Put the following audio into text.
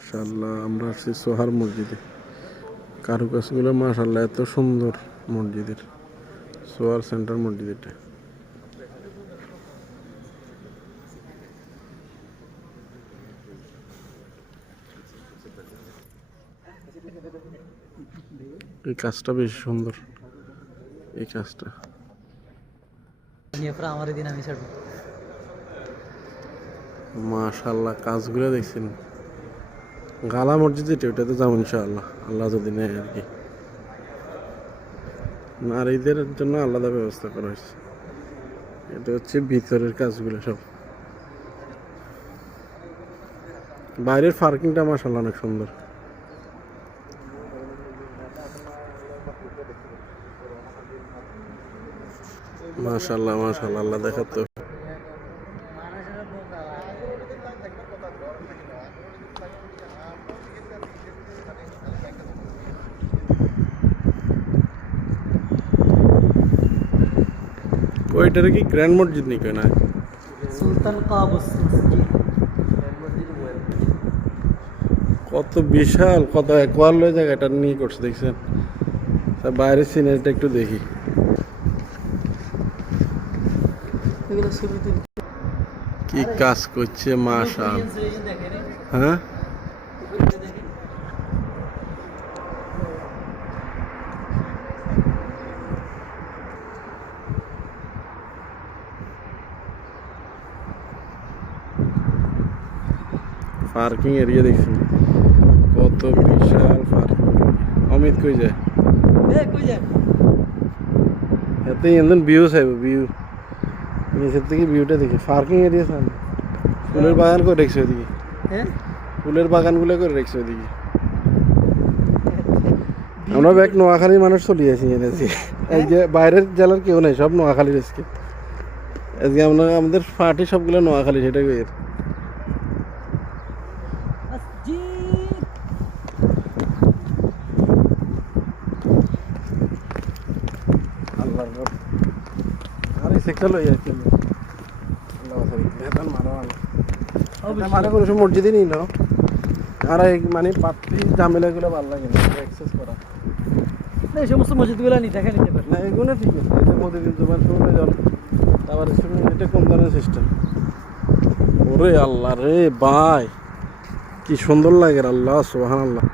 মাশাল্লাহ আমরা আসছি সোহার মসজিদে। কারুকাজগুলো মাশাল্লাহ এত সুন্দর মসজিদের সোহার সেন্টার মসজিদ এটা এই কাজটা বেশ সুন্দর এই কাজটা। আমারই দিন আমি মাশাল্লাহ কাজগুলো দেখছেন। গালা মসজিদ যেটা ওটাতে যাব ইনশাআল্লাহ, আল্লাহ যদি নেয় আর কি। নারীদের জন্য আলাদা ব্যবস্থা করা হয়েছে। এটা হচ্ছে ভিতরের কাজগুলো সব। বাইরের পার্কিংটা মাশাল্লাহ অনেক সুন্দর। মাশাল্লাহ মাশাল্লাহ আল্লাহ দেখার ওইটারে কি গ্র্যান্ড মসজিদ নি? কেনা সুলতান কাবুস কত বিশাল কত একোয়াল হয়ে জায়গাটা নিয়ে করছে দেখছেন? বাইরের সিনারিটা একটু দেখি। কি কাজ করছে মাশাল। হ্যাঁ? পার্কিং এরিয়া দেখছি। কত বিশাল পার্কিং অমিত কই যায়? এতে এমন ভিউ চাইব ভিউ নিচের থেকে ভিউটা দেখি। পার্কিং এরিয়া সামনে ফুলের বাগান করে রেখেছে ওদিকে হ্যাঁ ফুলের বাগানগুলো করে রেখেছে ওদিকে আমরা ব্যাগ নোয়াখালীর মানুষ চলে আসি এনেছি এই যে বাইরের জেলার কেউ নেই সব নোয়াখালীর আজকে। আজকে আমরা আমাদের পার্টি সবগুলো নোয়াখালী সেটা কই আর লই যাচ্ছে বেতন মারো মসজিদে নিল। আর এই মানে পাত্রি ঝামেলাগুলো ভালো লাগে না করা। এই সমস্ত মসজিদগুলো নি দেখা নিতে পারে। না এগুলো ঠিক আছে। এটা তারপর এটা ধরনের সিস্টেম ওরে আল্লাহ রে ভাই কি সুন্দর লাগে আল্লাহ সোহান আল্লাহ